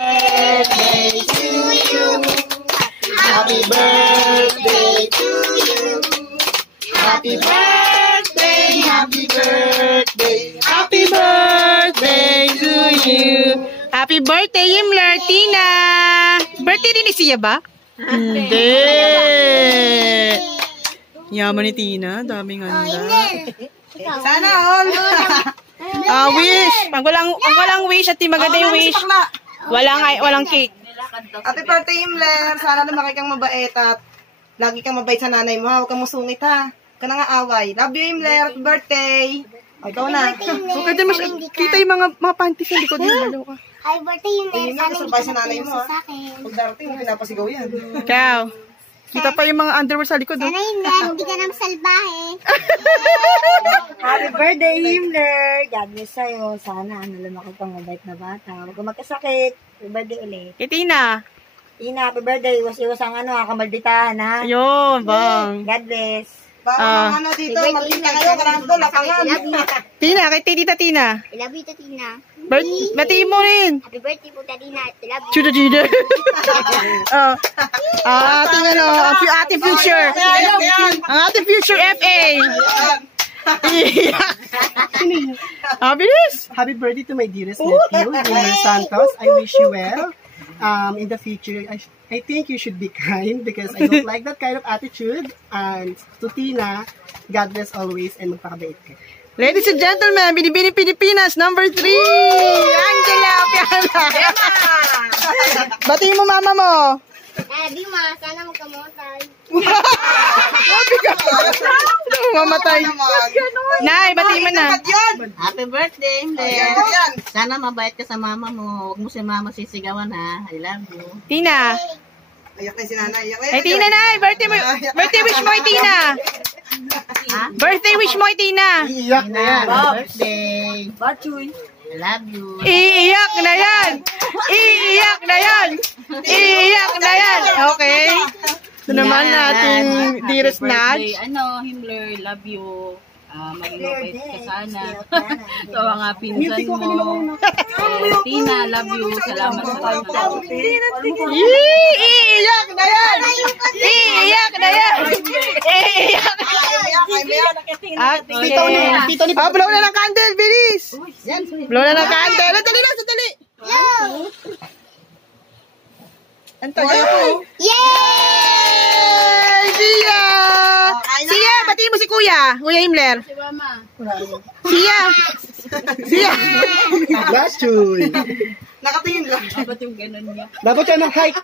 birthday to you. Happy birthday to you. Happy birthday, happy birthday, happy birthday to you. Happy birthday, Himler, Tina! Birthday din ni siya ba? Hindi! Yaman ni Tina, daming handa. Sana all! Wish! Pag walang wish at di maganda yung wish, walang cake. Happy birthday, Himler! Sana lumaki kang mabait at lagi kang mabait sa nanay mo. Huwag kang musungit ha. Huwag ka na nga away. Love you, Himler! Happy birthday! Ikaw na. Okay, din mas kita yung mga panties sa likod mo. Happy birthday, Himler! Sana surprise sa nanay mo ha. Pag darating mo, pinapasigaw yan. Ikaw. Kita pa yung mga underwear sa likod. Sana, Himler, hindi ka naman salbahe. Happy birthday, Himler! God bless sa'yo. Sana lumaki kang mabait na bata. Huwag kang magkasakit. Happy birthday ulit. Kay Tina. Tina, happy birthday. Iwas-iwas ang kamalditahan, ha? Ayun, bang. God bless. Baka dito, magkita kayo, karantol, lapangan. Tina, kay Tita Tina. I love you, Tatina. Batiin mo rin. Happy birthday po, Tatina. I love you. Chuda. Ating ating future. Ang ating future FA. Bilis. Happy birthday to my dearest nephew, Himler Santos. I wish you well. In the future, I think you should be kind because I don't like that kind of attitude. And to Tina, God bless always and magpakabait ka. Ladies and gentlemen, Binibining Pilipinas, number 3, Angela Piana. Batiin mo mama mo. I love you, Ma. Sana magkamatay. Mamatay. Nay, batiin mo na. Happy birthday, Himler. Sana mabait ka sa mama mo. Huwag mo si mama sisigawan, ha. I love you. Tina. Ayak na si nanay. Ay, Tina, Nay. Birthday wish mo kay Tina. Birthday wish mo kay Tina. Iyak na yan. Birthday. Bachuy. I love you. Iiyak na yan. Iiyak na yan. Iiyak na yan. Okay. Ito naman nating dearest Nudge. Himler, love you. Maging mabait ka sana. So, ang pinsan mo. Tina, love you. Salamat sa lahat. Iiyak na yan. Iiyak na yan. Iiyak na yan. Tito ni blow na ng candle, bilis. Blow na ng candle. Sandali. Antay ako. Yay! Siya, batiin mo si Kuya Himler. Siya. Bachuy. Nakatingin lang. Dapat yung ganun niya. Dapat yan ang height.